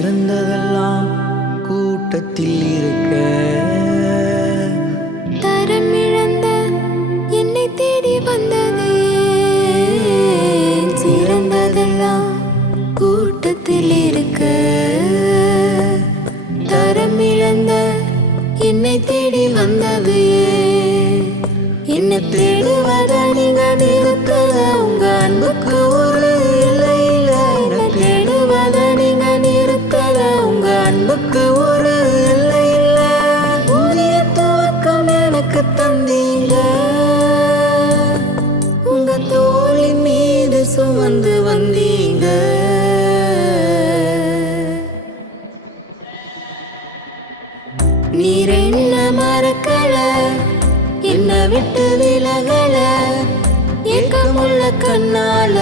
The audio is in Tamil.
சிறந்ததெல்லாம் கூட்டத்தில் இருக்க. தரம் இழந்த என்னை தேடி வந்தது. சிறந்ததெல்லாம் கூட்டத்தில் இருக்க. தரம் இழந்த என்னை தேடி வந்தது. என்ன என்னை எனக்கு தந்தீங்க. உங்க தோளின் மீது சுமந்து வந்தீங்க. நீர் என்ன மறக்கல என்ன விட்டு விலகல ஏக்கமுள்ள கண்ணால